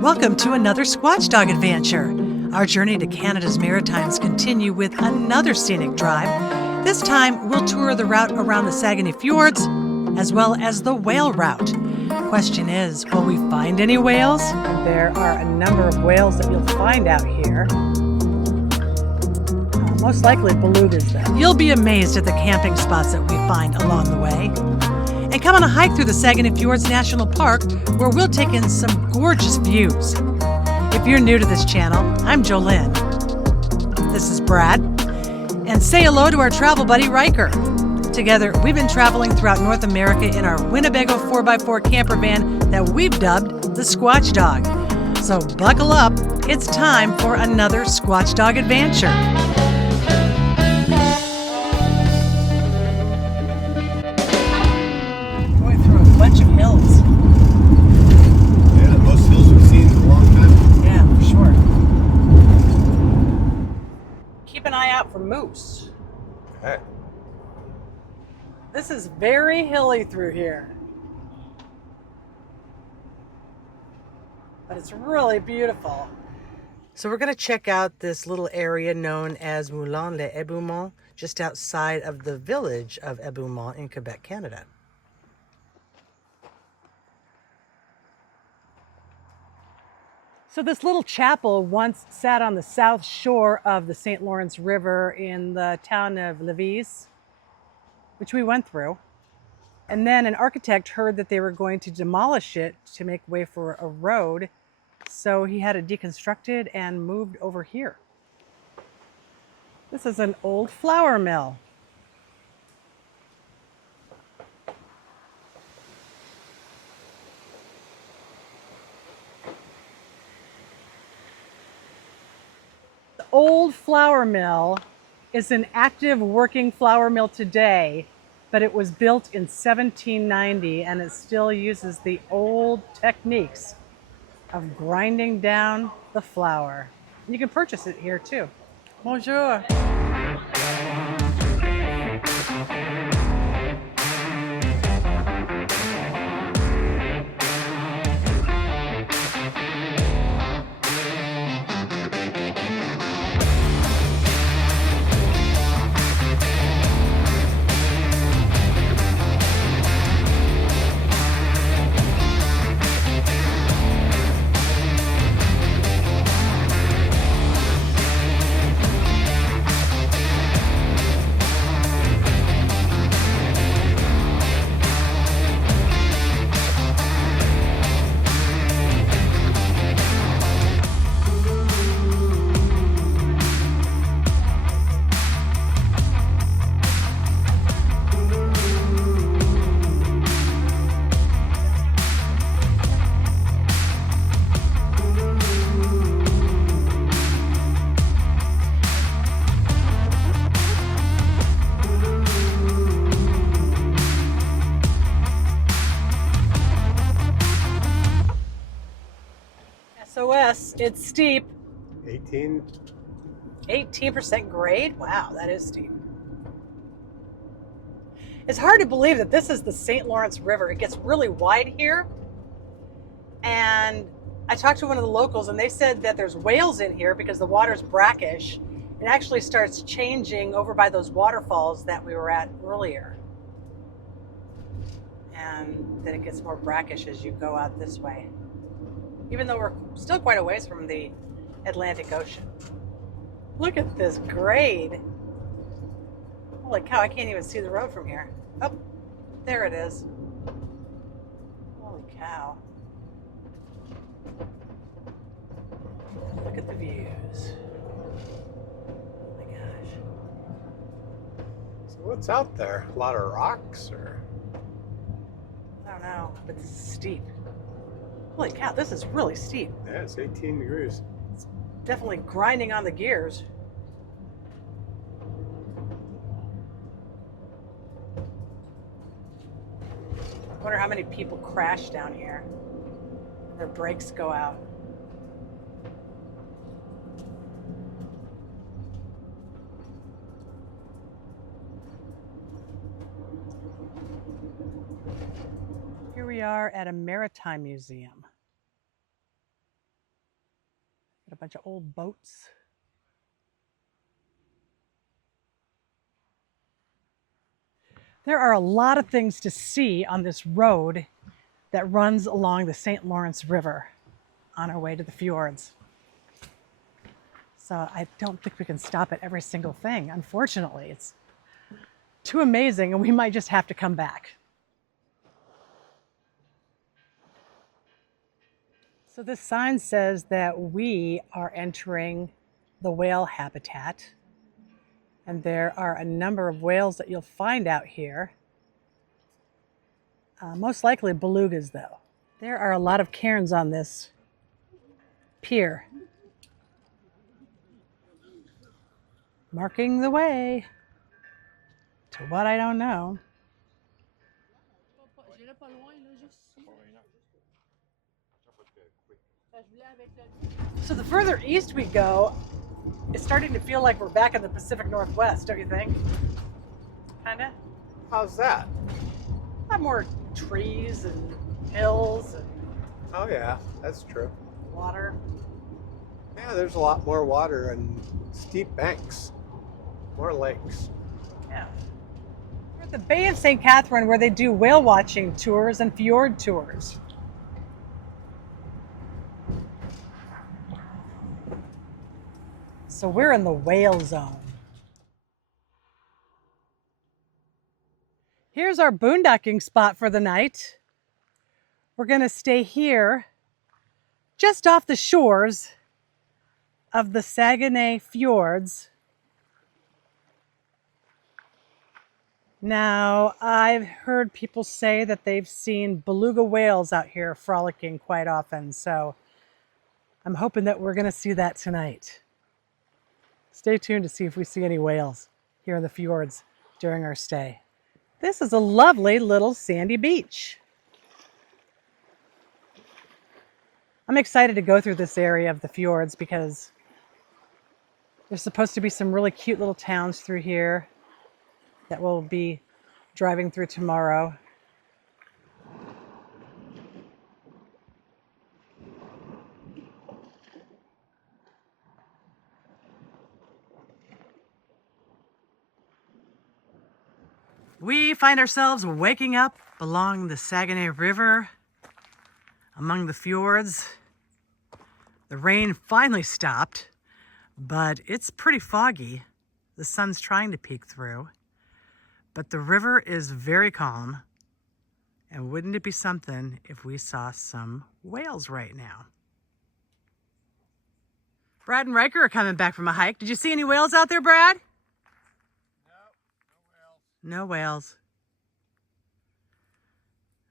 Welcome to another sqWatch Dog adventure. Our journey to Canada's Maritimes continue with another scenic drive. This time, we'll tour the route around the Saguenay Fjords, as well as the whale route. Question is, will we find any whales? There are a number of whales that you'll find out here. Most likely belugas, though. You'll be amazed at the camping spots that we find along the way. And come on a hike through the Saguenay Fjords National Park, where we'll take in some gorgeous views. If you're new to this channel, I'm Jolynn. This is Brad. And say hello to our travel buddy, Riker. Together, we've been traveling throughout North America in our Winnebago 4x4 camper van that we've dubbed the sqWatch Dog. So buckle up, it's time for another sqWatch Dog adventure. Going through a bunch of hills. Yeah, most hills we've seen in a long time. Yeah, for sure. Keep an eye out for moose. Okay. This is very hilly through here. But it's really beautiful. So we're going to check out this little area known as Moulin-les-Éboulements, just outside of the village of Éboulements in Quebec, Canada. So this little chapel once sat on the south shore of the St. Lawrence River in the town of Lévis, which we went through. And then an architect heard that they were going to demolish it to make way for a road. So he had it deconstructed and moved over here. This is an old flour mill. The old flour mill is an active working flour mill today, but it was built in 1790 and it still uses the old techniques of grinding down the flour. You can purchase it here too. Bonjour. SOS, it's steep. 18% grade? Wow, that is steep. It's hard to believe that this is the St. Lawrence River. It gets really wide here. And I talked to one of the locals and they said that there's whales in here because the water's brackish. It actually starts changing over by those waterfalls that we were at earlier. And then it gets more brackish as you go out this way, even though we're still quite a ways from the Atlantic Ocean. Look at this grade. Holy cow, I can't even see the road from here. Oh, there it is. Holy cow. Look at the views. Oh my gosh. So what's out there? A lot of rocks, or? I don't know, but this is steep. Holy cow, this is really steep. Yeah, it's 18 degrees. It's definitely grinding on the gears. I wonder how many people crash down here. Their brakes go out. Here we are at a Maritime Museum. bunch of old boats. There are a lot of things to see on this road that runs along the St. Lawrence River on our way to the fjords. So I don't think we can stop at every single thing. Unfortunately, it's too amazing and we might just have to come back. So this sign says that we are entering the whale habitat, and there are a number of whales that you'll find out here. Most likely belugas though. There are a lot of cairns on this pier, marking the way to what I don't know. So the further east we go, it's starting to feel like we're back in the Pacific Northwest, don't you think? Kinda? How's that? A lot more trees and hills and Oh yeah, that's true. water. Yeah, there's a lot more water and steep banks. More lakes. Yeah. We're at the Bay of St. Catherine where they do whale watching tours and fjord tours. So we're in the whale zone. Here's our boondocking spot for the night. We're going to stay here just off the shores of the Saguenay Fjords. Now, I've heard people say that they've seen beluga whales out here frolicking quite often, so I'm hoping that we're going to see that tonight. Stay tuned to see if we see any whales here in the fjords during our stay. This is a lovely little sandy beach. I'm excited to go through this area of the fjords because there's supposed to be some really cute little towns through here that we'll be driving through tomorrow. We find ourselves waking up along the Saguenay River, among the fjords. The rain finally stopped, but it's pretty foggy. The sun's trying to peek through, but the river is very calm. And wouldn't it be something if we saw some whales right now? Brad and Riker are coming back from a hike. Did you see any whales out there, Brad? No whales.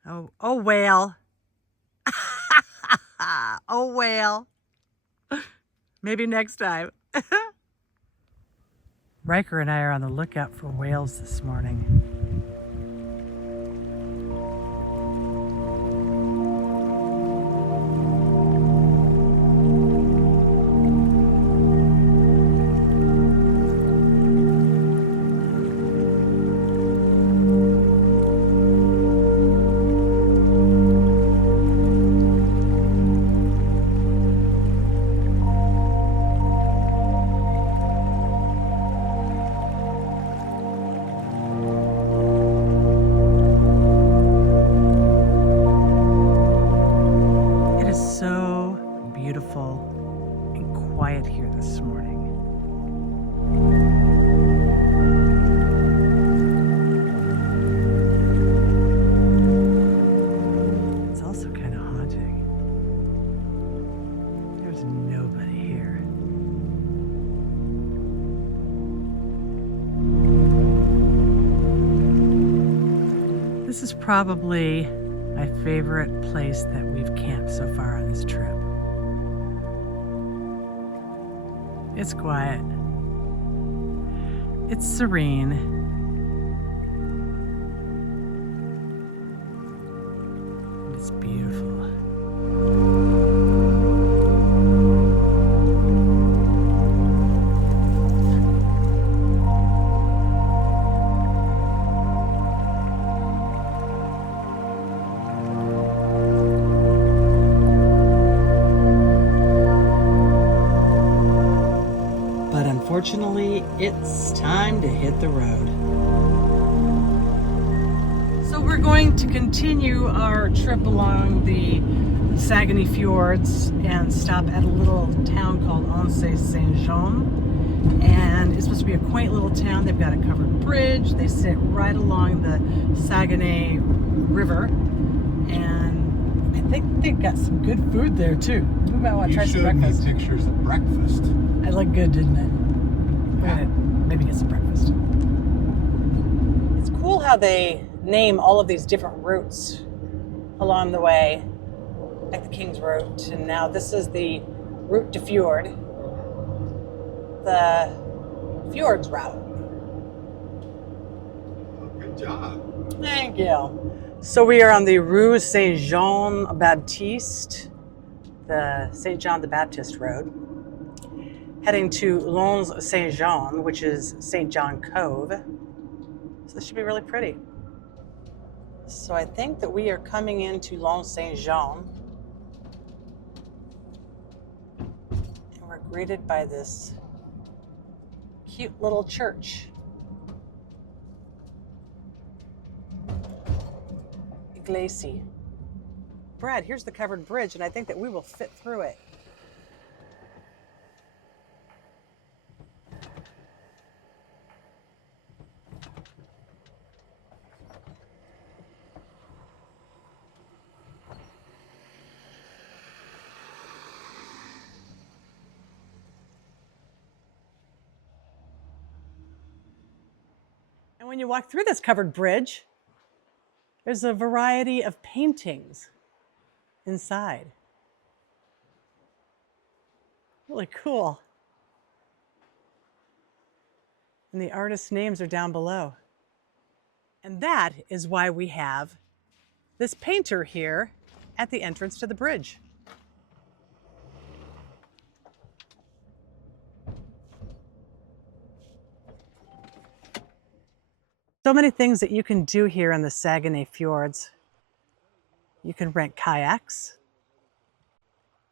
Oh, whale. Oh, whale. Maybe next time. Riker and I are on the lookout for whales this morning. This is probably my favorite place that we've camped so far on this trip. It's quiet. It's serene. And it's beautiful. unfortunately, it's time to hit the road. So we're going to continue our trip along the Saguenay Fjords and stop at a little town called Saint-Jean. And it's supposed to be a quaint little town. They've got a covered bridge. They sit right along the Saguenay River. And I think they've got some good food there too. We might want to try some breakfast. You showed me pictures of breakfast. I looked good, didn't it? We're gonna maybe get some breakfast. It's cool how they name all of these different routes along the way, like the King's Route, and now this is the Route de Fjord, the Fjords route. Good job. Thank you. So we are on the Rue Saint-Jean-Baptiste, the Saint John the Baptist Road, heading to Lons Saint-Jean, which is St. John Cove. So this should be really pretty. So I think that we are coming into Lons Saint-Jean. And we're greeted by this cute little church. Delicacy. Brad, here's the covered bridge, and I think that we will fit through it. And when you walk through this covered bridge, there's a variety of paintings inside. Really cool. And the artists' names are down below. And that is why we have this painter here at the entrance to the bridge. So many things that you can do here in the Saguenay Fjords. You can rent kayaks.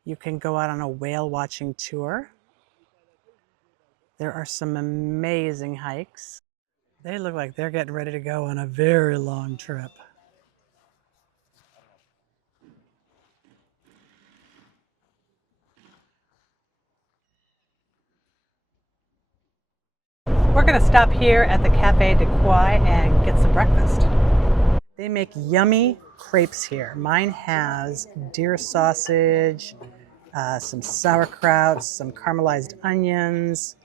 You can go out on a whale watching tour. There are some amazing hikes. They look like they're getting ready to go on a very long trip. We're going to stop here at the Café de Quai and get some breakfast. They make yummy crepes here. Mine has deer sausage, some sauerkraut, some caramelized onions,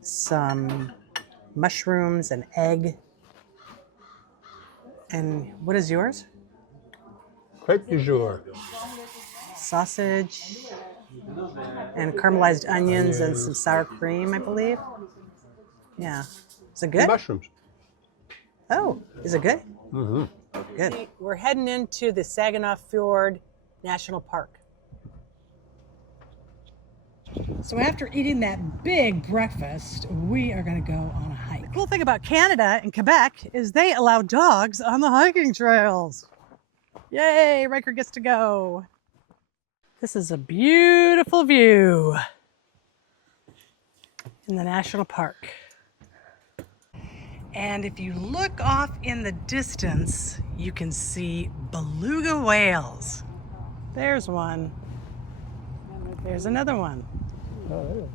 some mushrooms, and egg. And what is yours? Crepe du jour. Sausage and caramelized onions and some sour cream, I believe. Yeah. Is it good? Mushrooms. Oh, is it good? Mm-hmm. Good. We're heading into the Saguenay Fjord National Park. So after eating that big breakfast, we are going to go on a hike. The cool thing about Canada and Quebec is they allow dogs on the hiking trails. Yay, Riker gets to go. This is a beautiful view in the national park. And if you look off in the distance, you can see beluga whales. There's one. There's another one. Oh,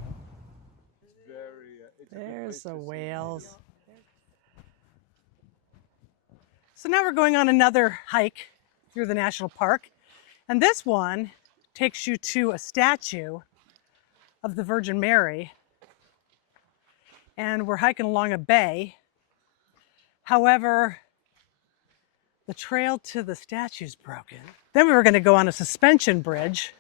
There's the whales. So now we're going on another hike through the national park. And this one takes you to a statue of the Virgin Mary. And we're hiking along a bay. However, the trail to the statue's broken. Then we were going to go on a suspension bridge,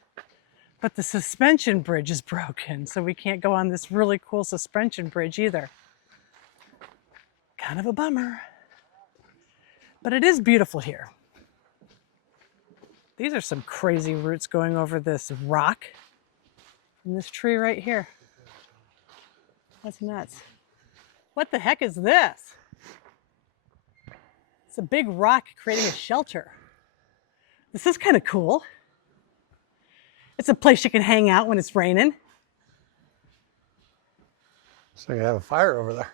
but the suspension bridge is broken, so we can't go on this really cool suspension bridge either. Kind of a bummer. But it is beautiful here. These are some crazy roots going over this rock and this tree right here. That's nuts. What the heck is this? It's a big rock creating a shelter. This is kind of cool. It's a place you can hang out when it's raining. So you have a fire over there.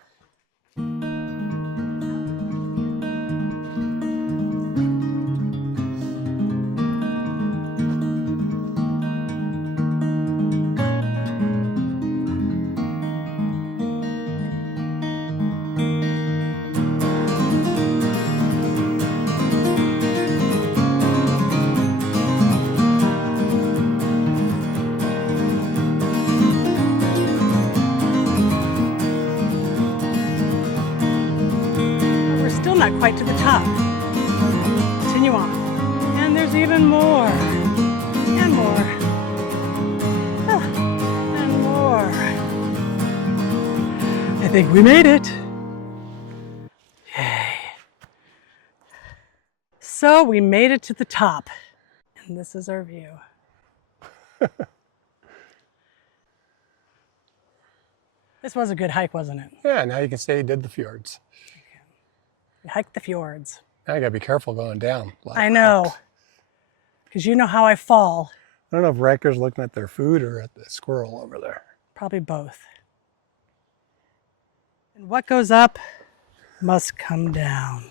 Not quite to the top. Continue on. And there's even more. And more. And more. I think we made it. Yay. So we made it to the top. And this is our view. This was a good hike, wasn't it? Yeah, now you can say you did the fjords. We hiked the fjords. Now you gotta be careful going down. I know. Because you know how I fall. I don't know if Riker's looking at their food or at the squirrel over there. Probably both. And what goes up must come down.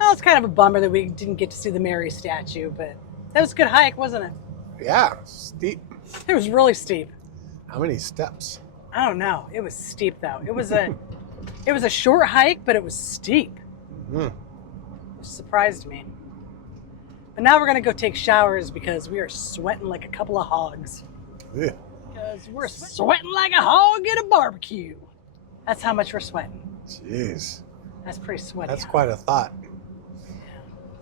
Well, it's kind of a bummer that we didn't get to see the Mary statue, but that was a good hike, wasn't it? Yeah, steep. It was really steep. How many steps? I don't know. It was steep though. It was a short hike, but it was steep. Mm. It surprised me. But now we're gonna go take showers because we are sweating like a couple of hogs. Yeah. Because we're sweating like a hog at a barbecue. That's how much we're sweating. Jeez. That's pretty sweaty. That's quite a thought.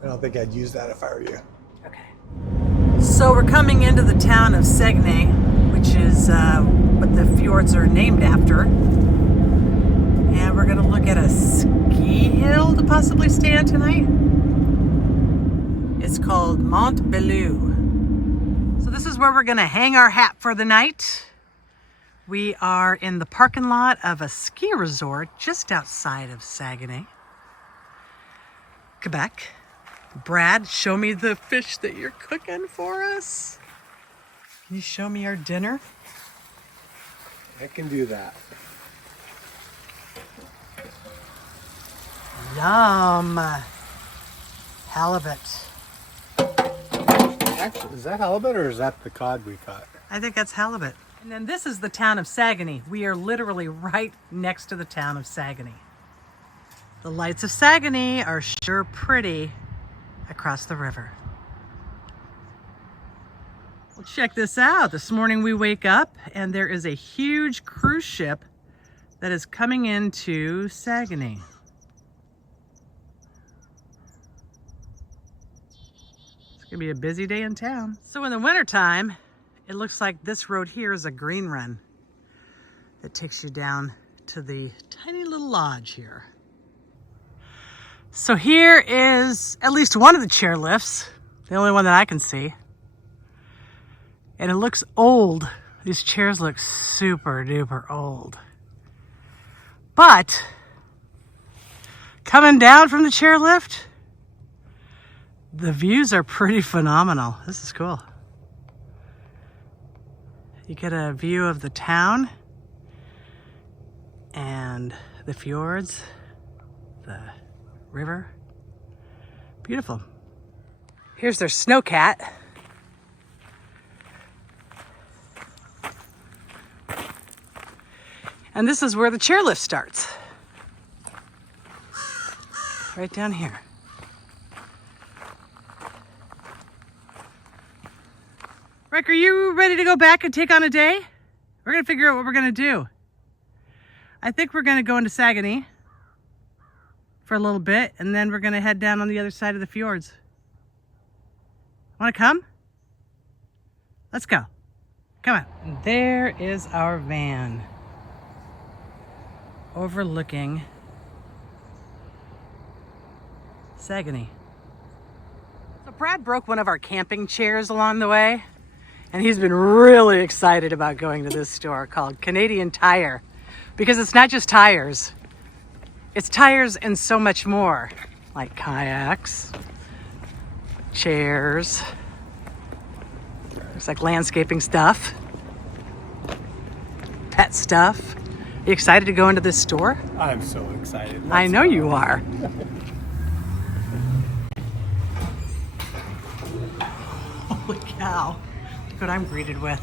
I don't think I'd use that if I were you. Okay. So we're coming into the town of Saguenay, which is what the fjords are named after. And we're gonna look at a ski hill to possibly stay on tonight. It's called Mont Belleau. So this is where we're gonna hang our hat for the night. We are in the parking lot of a ski resort just outside of Saguenay, Quebec. Brad, show me the fish that you're cooking for us. Can you show me our dinner? I can do that. Yum. Halibut. Actually, is that halibut or is that the cod we caught? I think that's halibut. And then this is the town of Saguenay. We are literally right next to the town of Saguenay. The lights of Saguenay are sure pretty across the river. Well, check this out. This morning we wake up and there is a huge cruise ship that is coming into Saguenay. It's gonna be a busy day in town. So in the wintertime, it looks like this road here is a green run that takes you down to the tiny little lodge here. So here is at least one of the chairlifts, the only one that I can see. And it looks old. These chairs look super duper old. But coming down from the chairlift, the views are pretty phenomenal. This is cool. You get a view of the town and the fjords, the river. Beautiful. Here's their snowcat. And this is where the chairlift starts. Right down here. Rick, are you ready to go back and take on a day? We're gonna figure out what we're gonna do. I think we're gonna go into Saguenay for a little bit, and then we're gonna head down on the other side of the fjords. Wanna come? Let's go. Come on. And there is our van overlooking Saguenay. So Brad broke one of our camping chairs along the way, and he's been really excited about going to this store called Canadian Tire, because it's not just tires. It's tires and so much more, like kayaks, chairs, looks like landscaping stuff, pet stuff. You excited to go into this store? I'm so excited. I know you are. Holy cow. Look what I'm greeted with.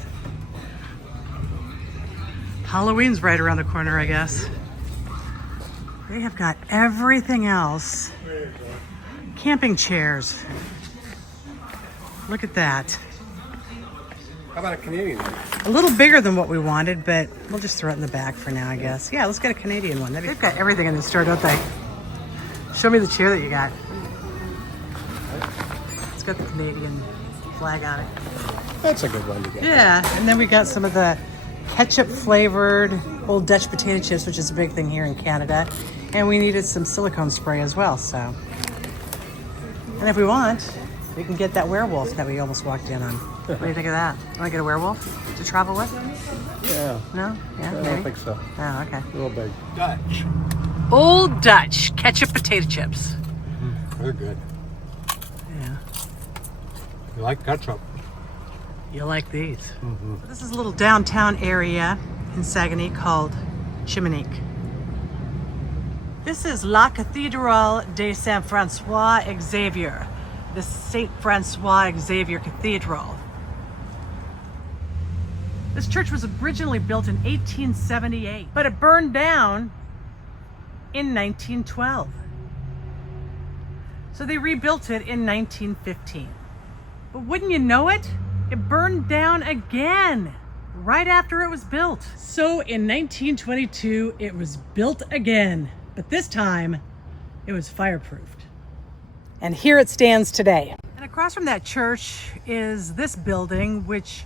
Halloween's right around the corner, I guess. They have got everything else. Camping chairs. Look at that. How about a Canadian one? A little bigger than what we wanted, but we'll just throw it in the bag for now, I guess. Yeah, let's get a Canadian one. They've got everything in this store, don't they? Show me the chair that you got. It's got the Canadian flag on it. That's a good one to get. Yeah, and then we got some of the ketchup flavored old Dutch potato chips, which is a big thing here in Canada. And we needed some silicone spray as well, so. And if we want, we can get that werewolf that we almost walked in on. What do you think of that? Want to get a werewolf to travel with? Yeah. No? Yeah, I maybe? don't think so. Oh, okay. A little big. Dutch. Old Dutch ketchup potato chips. They're good. Yeah. You like ketchup? You'll like these. So this is a little downtown area in Saguenay called Chiminique. This is La Cathédrale de Saint-François Xavier, the Saint Francois Xavier Cathedral. This church was originally built in 1878, but it burned down in 1912. So they rebuilt it in 1915. But wouldn't you know it? It burned down again right after it was built. So in 1922, it was built again, but this time it was fireproofed. And here it stands today. And across from that church is this building, which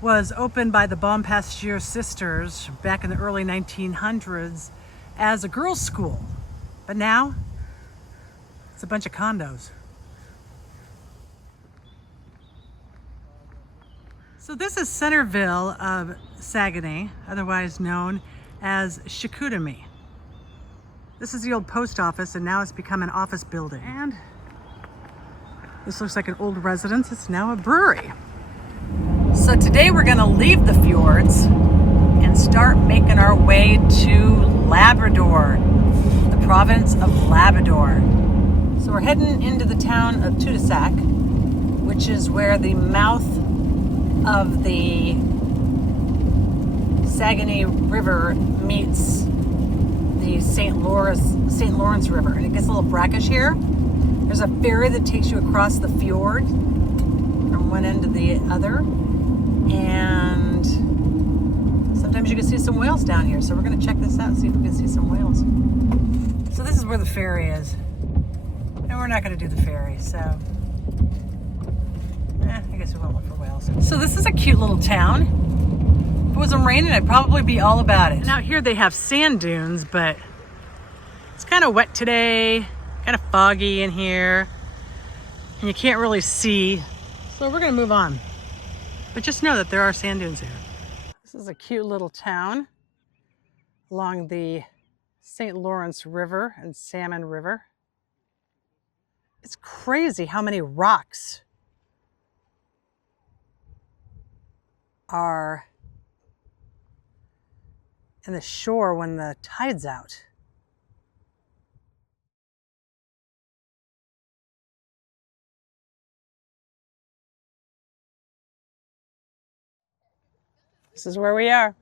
was opened by the Bonpasteur sisters back in the early 1900s as a girls' school. But now it's a bunch of condos. So this is Centerville of Saguenay, otherwise known as Chicoutimi. This is the old post office, and now it's become an office building. And this looks like an old residence. It's now a brewery. So today we're gonna leave the fjords and start making our way to Labrador, the province of Labrador. So we're heading into the town of Tudesac, which is where the mouth of the Saguenay River meets the St. Lawrence River, and it gets a little brackish here. There's a ferry that takes you across the fjord from one end to the other, and sometimes you can see some whales down here. So we're going to check this out and see if we can see some whales. So this is where the ferry is, and we're not going to do the ferry, so I guess we won't look for whales. So this is a cute little town. If it wasn't raining, I'd probably be all about it. And out here they have sand dunes, but it's kind of wet today, kind of foggy in here, and you can't really see. So we're gonna move on. But just know that there are sand dunes here. This is a cute little town along the St. Lawrence River and Salmon River. It's crazy how many rocks are in the shore when the tide's out. This is where we are.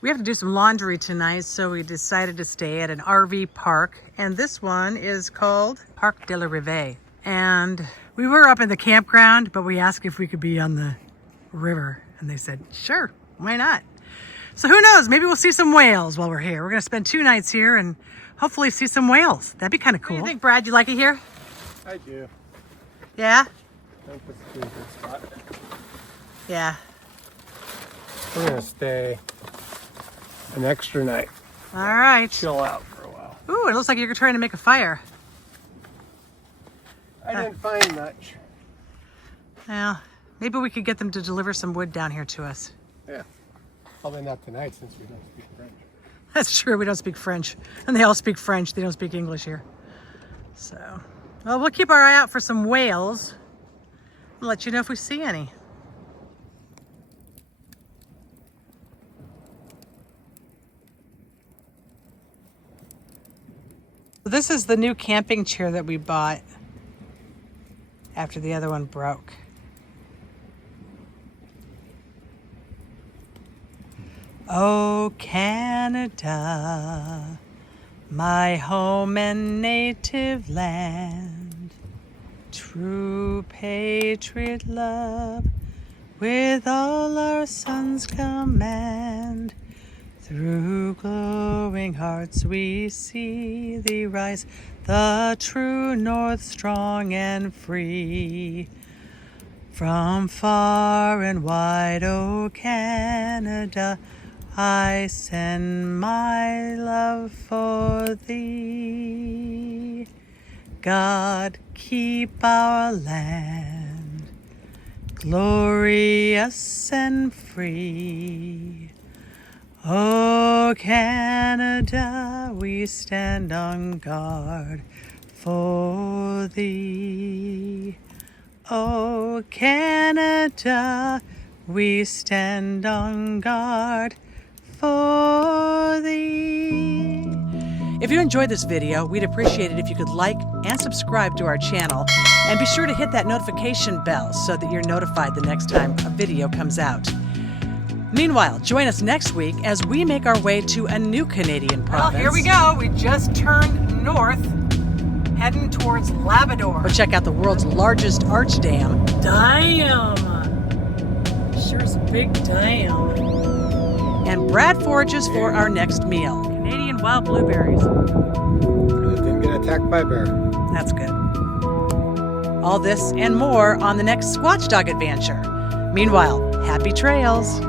We have to do some laundry tonight, so we decided to stay at an RV park. And this one is called Parc de La Rive. And we were up in the campground, but we asked if we could be on the river. And they said, sure, why not? So who knows? Maybe we'll see some whales while we're here. We're going to spend 2 nights here and hopefully see some whales. That'd be kind of cool. What do you think, Brad? You like it here? I do. Yeah? I think this is a good spot. Yeah. We're going to stay an extra night. All right. Chill out for a while. Ooh, it looks like you're trying to make a fire. I didn't find much. Well, maybe we could get them to deliver some wood down here to us. Yeah. Probably not tonight since we don't speak French. That's true. We don't speak French. And they all speak French. They don't speak English here. So, well, we'll keep our eye out for some whales. I'll let you know if we see any. This is the new camping chair that we bought after the other one broke. Oh, Canada, my home and native land, true patriot love, with all our sons command. Through glowing hearts we see thee rise, the true north strong and free. From far and wide, O Canada, I send my love for thee. God keep our land glorious and free. O Canada, we stand on guard for thee. O Canada, we stand on guard for thee. If you enjoyed this video, we'd appreciate it if you could like and subscribe to our channel, and be sure to hit that notification bell so that you're notified the next time a video comes out. Meanwhile, join us next week as we make our way to a new Canadian province. Well, here we go. We just turned north, heading towards Labrador. Or check out the world's largest arch dam. Damn! Sure is a big dam. And Brad forages for our next meal. Canadian wild blueberries. Didn't get attacked by a bear. That's good. All this and more on the next sqWatch Dog adventure. Meanwhile, happy trails.